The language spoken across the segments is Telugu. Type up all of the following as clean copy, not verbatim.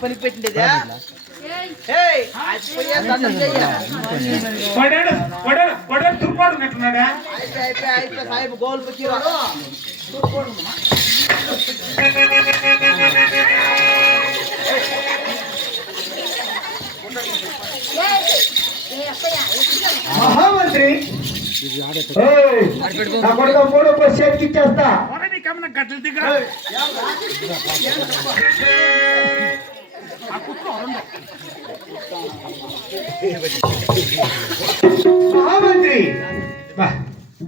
పని పెట్టిండేదా సాహిబ్ గోల్ పచ్చివాడు మహామంత్రి మూడో చేతికి ఇచ్చేస్తా మహామంత్రి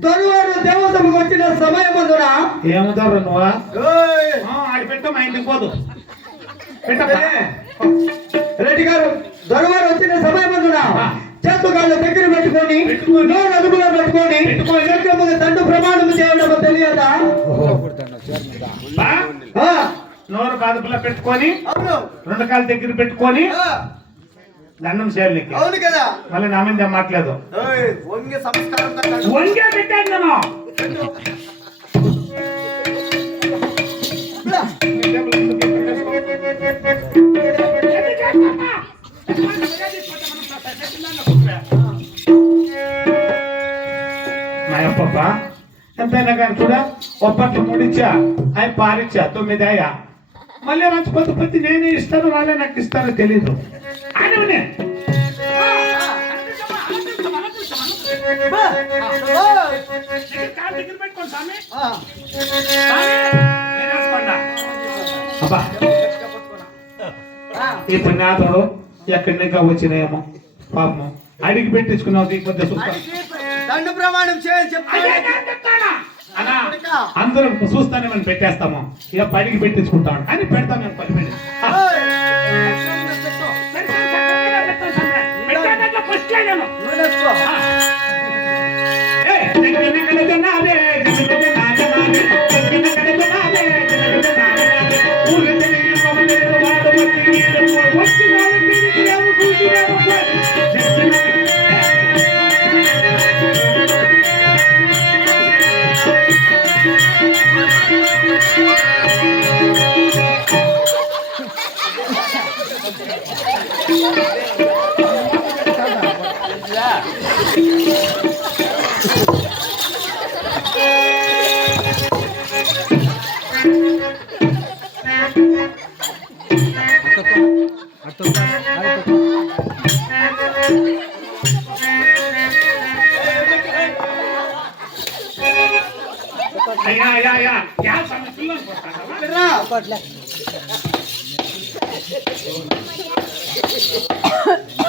దొరవారు దేవతకు వచ్చిన సమయం అందున ఏమవుతారు నువ్వా ఆడి పెట్ట మా ఇంటికి పోదు రెడ్డి గారు దొరవారు వచ్చిన సమయం అందున చేతుగాళ్ళ దగ్గర పెట్టుకొని నోరు అదుపులో పెట్టుకొని తండ్రి ప్రమాణం చేయడం తెలియదా నోరు కాదుపులో పెట్టుకొని రెండు కాళ్ళ దగ్గర పెట్టుకొని దండం చేయాలి అవును కదా మళ్ళీ నా మీద మాట్లేదు వంగే సంస్కారం వంగే పెట్టాను ఎంతైనా కానీ చూడ ఒప్పట్లు ముడిచ్చా అవి పారిచ్చా 9 అయ్యా మళ్ళీ రంచిపోతే ప్రతి నేనే ఇస్తాను వాళ్ళే నాకు ఇస్తారో తెలీదు అని పెట్టుకోండి స్వామి అబ్బా ఈ పుణ్యాదుడు ఎక్కడి నుంచి వచ్చినాయేమో పాపము అడిగి పెట్టించుకున్నావు దిగిపోతే దండ ప్రమాణం చేయని చెప్తాను అన్నా అందరం చూస్తానే మనం పెట్టేస్తాము ఇక పడికి పెట్టించుకుంటాం కానీ పెడతాం మేము 10 మంది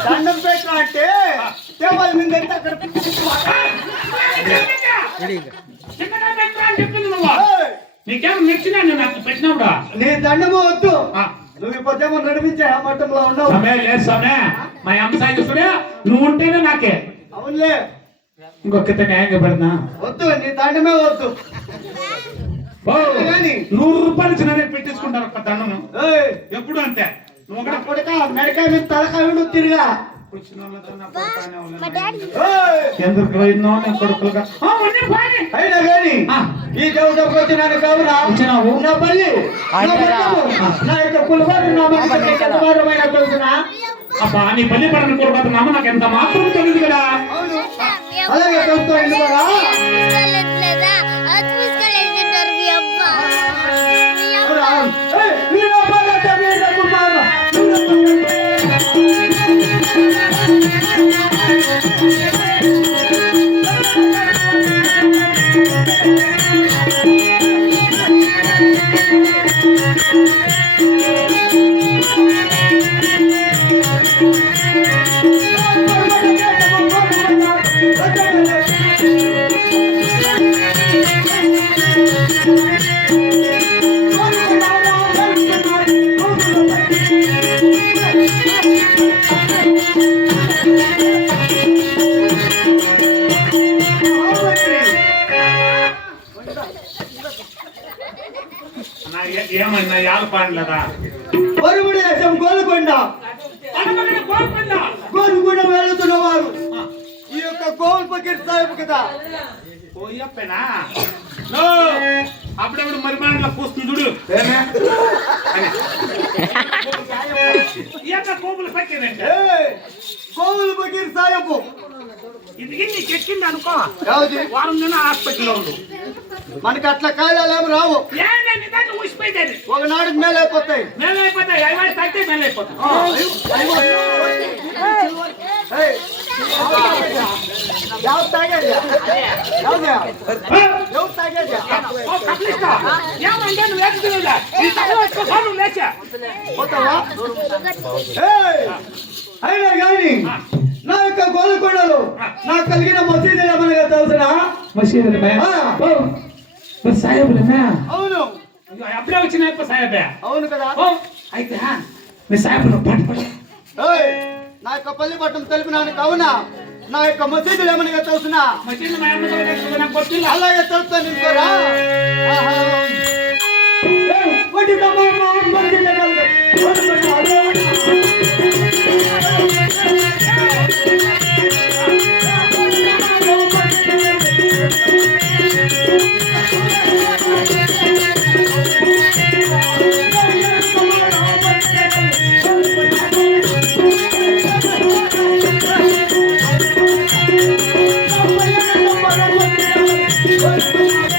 దండం పెట్టరా అంటే దేవాల మీద అక్కడ నీకేమో నచ్చినా నాకు పెట్టినప్పుడు నీ దండము వద్దు నువ్వు ఇప్పుడేమో నడిపించే మట్టంలో ఉండవు లేదు సమయ మా అమ్మ సాగిస్తున్నా నువ్వు ఉంటేనే నాకే అవునులే ఇంకొక న్యాయంగా పెడతా వద్దు నీ దండమే వద్దు 100 రూపాయలు చిన్న పెట్టించుకుంటారు ఒక దండము ఎప్పుడు అంతే నువ్వు ఒకటి కొడుక మెడకాయ మీద తలకాయ తిరిగా ఎందుకు పోయిందో నేను కొడుకులుగా అయినా కానీ ఈ దేవతకు వచ్చినాను కావున నా పల్లి నా యొక్క కులవారు నామైన తెలుసునా అబ్బా నీ పల్లి పడిన కొడుకున్నామా నాకు ఎంత మాత్రం తెలియదు కదా అలాగే తెలుసుకోండి కదా ఏమన్నా యాలు పాడలేదా పరుగుడు దేశం గోల్కొండ గోల్కొండ వెళుతున్న వారు ఈ యొక్క గోల్ ఫకీర్ సాహిబ్ కదా పోయప్పేనా అప్పుడప్పుడు మరి మాటలో పూస్తుంది చూడు కోపులు పక్కిందంటే గోల్ ఫకీర్ సాహిబ్ ఇది నీకు ఎక్కింది అనుకో వారం నేను హాస్పిటల్లో ఉండు మనకి అట్లా కాయలు ఏమి రావు ఊసిపోయింది ఒకనాడికి మేలైపోతాయి తాగితే మేలైపోతాయి ఏమంటే నువ్వు లేచుకునేదా నువ్వు లేచా అయినా కానీ నా యొక్క గోల్కొండలో నాకు కలిగిన మసీదులు ఏమనగా తెలుసునా మసీదులు సాహెబులేనా అవును అప్పుడే వచ్చిన సాహెబే అవును కదా అయితే మీ సాహెబులు పాటు పడ నా యొక్క పల్లి పట్టం తెలిపినాను కావున నా యొక్క మసీదులు ఏమనగా తెలుసునా మసీదులు అలాగే తెలుస్తాను ఇంకోరా Thank you.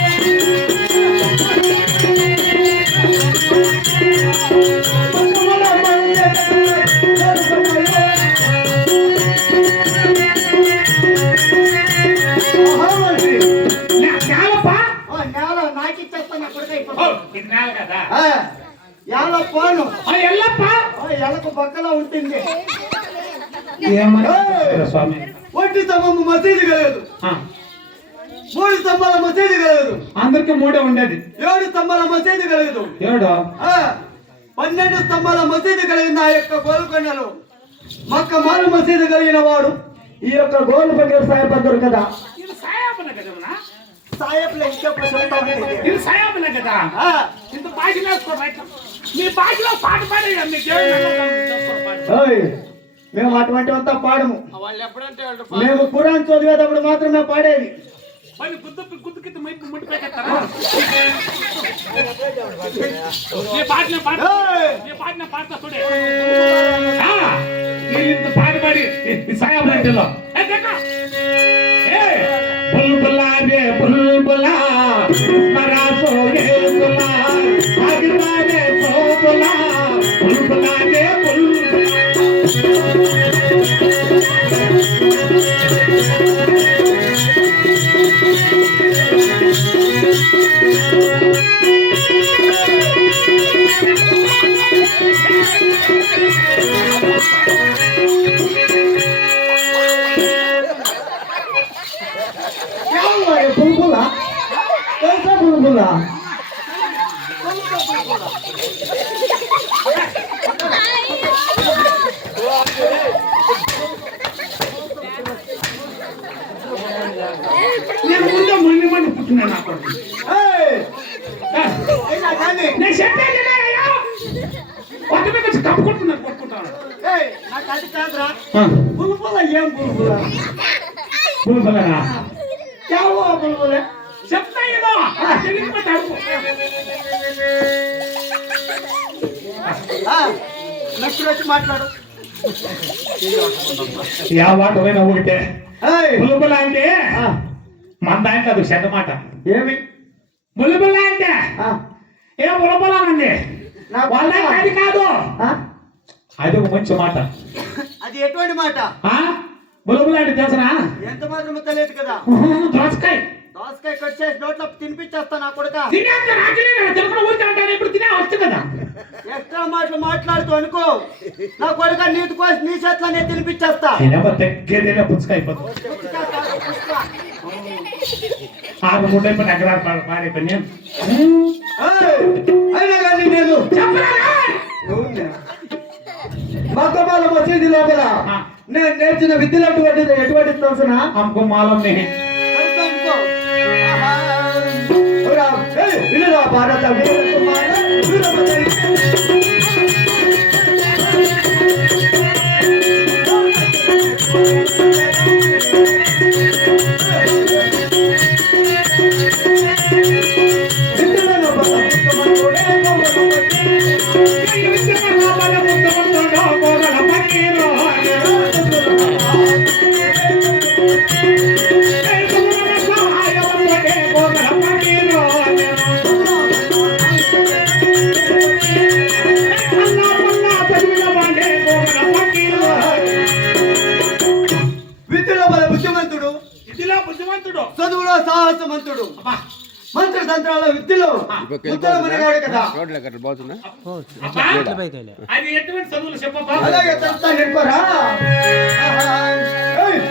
ఓ, ఇది నేల కదా ఎలా పోను ఎల్లప్ప ఎలకు పక్కన ఉంటుంది ఏమన్నా స్వామి ఒంటి స్తంభము మసీదు కలదు ఆ, 3 స్తంభాల మసీదు కలదు అందరికి మూడే ఉండేది 7 స్తంభాల మసీదు కలదు ఏడు 12 స్తంభాల మసీదు కలిగిన ఆ యొక్క గోల్కొండలో మక్క మారు మసీదు కలిగిన వాడు ఈ యొక్క గోల్కొండ సాయపడ్డారు కదా ఇది సాయాబుల కదమ్మా సాయపులో ఇంకొక ఇది సాయాబుల కదా ఇంత భాషలో వేసుకో మీ భాషలో పాట పాడేయ మీ మేము అటువంటి అంతా పాడము వాళ్ళు ఎప్పుడంటే మేము ఖురాన్ చదివేటప్పుడు మాత్రమే పాడేది పని గుద్దు కింద మైపు ముట్టి పెట్టేస్తారా నీ పాటనే పాడతా చూడే ఇంత పాడి పాడి సాయాబులంటలో బుల్బులా రే బుల్బులా మరా సోగే బులా ఆగిరా రే సోబులా బుల్బులా రే బుల్బులా बुलबुला कैसा बुलबुला నేను ముందే మొండి మంది పుట్టినా నాకు నేను చెప్పేది వాటి మీద కప్పుకుంటున్నాను కొట్టుకుంటాను నాకు అది కాదురా బుల్బుల ఏం బుల్బులా బుల్బులనా क्या हुआ बुलबुल చెప్తా ఏదో తెలియకపోతే అడుగు నెక్స్ట్ వచ్చి మాట్లాడు యా మాట పోయినా ఒకటే బుల్బుల అంటే మన దాంట్లో అది చెడ్డ మాట ఏమి బుల్బుల అంటే ఏ బుల్బుల అండి వాళ్ళ అది కాదు అది ఒక మంచి మాట అది ఎటువంటి మాట బుల్బుల అంటే తెలుసనా ఎంత మాత్రం తెలియదు కదా దోసకాయ దోసకాయ కట్ చేసి నోట్లో తినిపించేస్తా నా కొడుక ఇప్పుడు తినే వచ్చు కదా ఎక్స్ట్రా మాటలు మాట్లాడుతూ అనుకో నా కొడుక నీటి కోసి నీ చేతిలోనే తినిపించేస్తా తగ్గేదేలా పుచ్చుక అయిపోతుంది ఆరు మూడు అయిపోయి ఎక్కడ పాడైపోయి నేను అయినా కానీ నేను మక్కపాల మసీదు లోపల నేను నేర్చిన విద్యలు ఎటువంటి తెలుసిన हमको मालूम नहीं వినురా భారత వీర కుమార చదువులో సాహసమంతుడు మంత్ర తంత్రాల విద్యలో కదా అది ఎటువంటి చదువులు చెప్పబ్బా అలాగే చెప్తా నింపరా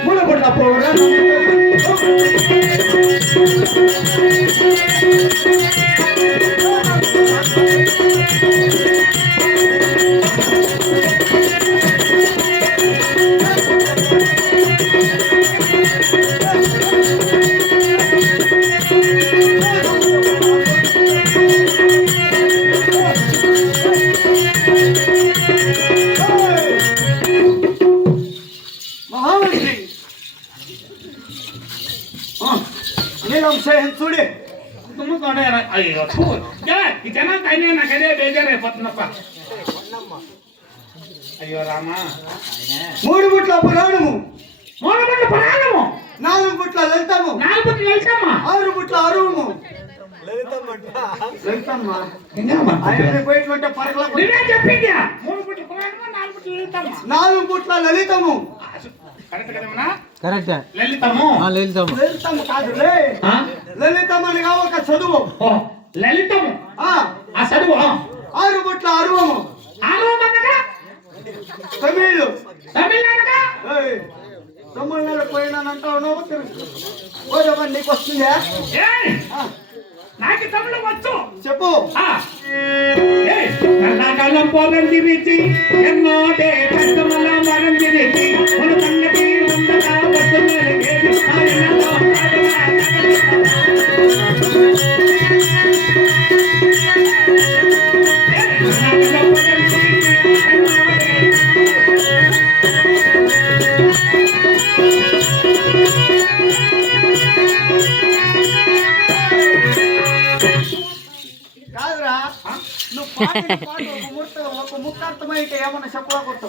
మూలపడ్డా పోవరా చూడే అయ్యో ఈ జనానికి అయినా నాకు అదే బేజారైపోతుందప్ప అయ్యో రామా 3 బుట్ల పురాణము 3 బుట్ల పురాణము 4 బుట్ల లలితము 4 బుట్ల లలితమ్మ 6 బుట్ల అరువము లలితమ్మ ఆయన పోయిట్లుంటే పరకల నువ్వే చెప్పింది 3 బుట్ల పురాణము 4 బుట్ల లలితమ్మ 4 బుట్ల లలితము కరెక్ట్ కదమ్మా కరెక్ట్ లలితము లలితము లలితము కాదులే లలితము అనగా ఒక చదువు లలితము ఆ ఆ చదువు 6 బుట్ల అరువము అనగా తమిళ్ తమిళనాడుగా తమిళనాడు పోయినానంటావు నువ్వు పోదామని నీకు వస్తుందా నాకు తమిళ వచ్చు చెప్పు కళ్ళం పోలం తిరిచి ఎన్నోటే కష్టమల మరం తిరిచి మన సంగతి ముందగా వస్తున్నది కాదురా నువ్వు పాడిన పాట ఒక ముక్తార్థమైతే ఏమన్నా చెప్పకూడదు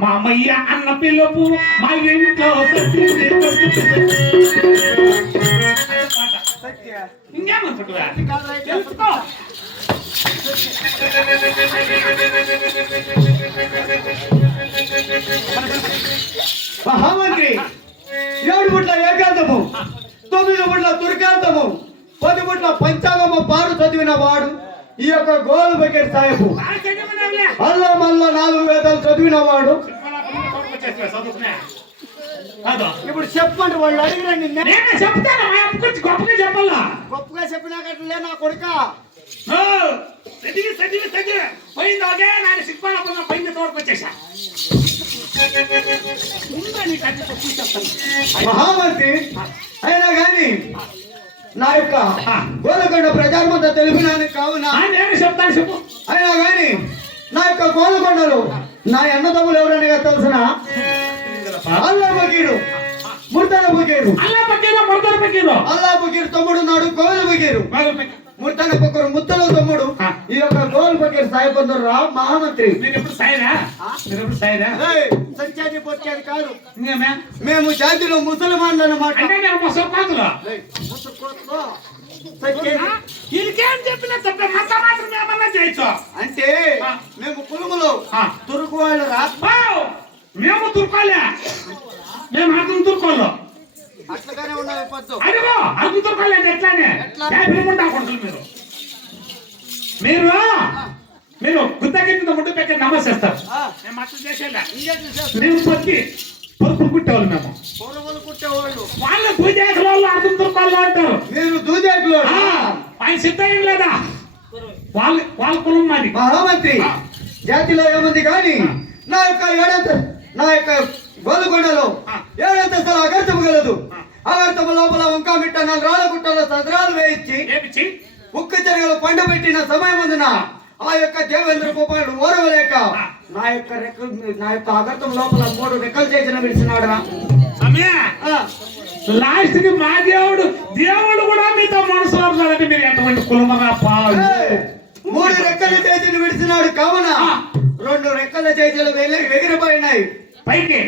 మా అమ్మయ్య అన్న పిలుపు మా ఇంట్లో ఇంకేమనుకుంటున్నా తెలుసుకో మహామంత్రి 7 బుట్ల ఏకాంతము 9 బుట్ల దుర్గాంతము 10 బుట్ల పంచాంగము పారు చదివిన వాడు ఈ యొక్క గోల్ బకెట్ సాహెబు అల్లా మల్ల 4 వేదాలు చదివిన వాడు ఇప్పుడు చెప్పండి వాళ్ళు అడిగిన నిన్నే చెప్తాను మా అప్ప గురించి గొప్పగా చెప్పాలా గొప్పగా చెప్పినాకట్లే నా కొడుక పోయింది అదే నాకు సిగ్గుపడకుండా పోయింది తోడుకొచ్చేసా మహామంత్రి అయినా కానీ నా యొక్క గోలకొండ ప్రజామంతా తెలిపినాను కావున నేను చెప్తాను చెప్పు అయినా కానీ నా యొక్క గోలకొండలు నా అన్నదమ్ములు ఎవరనగా తెలిసిన అల్లా బకీరు ముర్తన బకీరు అల్లా బకీరు తమ్ముడు నాడు గోలు బకీరు ముర్తన పక్కరు ముత్తల తమ్ముడు ఈ యొక్క గోల్ బకీర్ సాహిబ్ రా మహామంత్రి సత్యాన్ని పొత్యాన్ని కాదు మేము జాతిలో ముసల్మాన్లు అన్నమాట అంటే మేము కులములు తురుకు వాళ్ళు రా మేము తురుకోలే మేము అర్థం తురుకోలో అట్లగానే ఉన్నావు పొద్దు అదిగో అర్థం తురుకోలేదు ఎట్లానే మీరు మీరు మీరు గుద్దగిద్ద ముట్టు పెట్టి నమస్కారం మేము అట్లా చేసేలా మేము పొద్దు పరుపులు కుట్టేవాళ్ళు మేము పొరవలు కుట్టేవాళ్ళు వాళ్ళు దూదేకుల వాళ్ళు అర్థం తురుకోళ్ళు అంటారు మీరు దూదేకులు ఆయన సిద్ధం లేదా వాళ్ళ కులం మాది మహామంత్రి జాతిలో ఏముంది కానీ నా యొక్క గోలుగొండలో 7 అంతస్తుల అగర్తము గలదు అగర్తము లోపల వంకా మిట్ట 4 రాళ్ళ గుట్టలో సదరాలు వేయించి ఉక్క చెరగలు పండబెట్టిన సమయమందున ఆ యొక్క దేవేంద్ర గోపాలుడు ఓరవలేక నా యొక్క అగర్తం లోపల 3 రెక్కలు చేసిన విడిచినాడు లాస్ట్ కి మా దేవుడు కూడా మీతో మనసు వస్తున్నాడంటే మీరు ఎటువంటి కులమగా పాలు 3 రెక్కల చేతిని విడిచినాడు కావున 2 రెక్కల చేతులు ఎగిరిపోయినాయి పైకి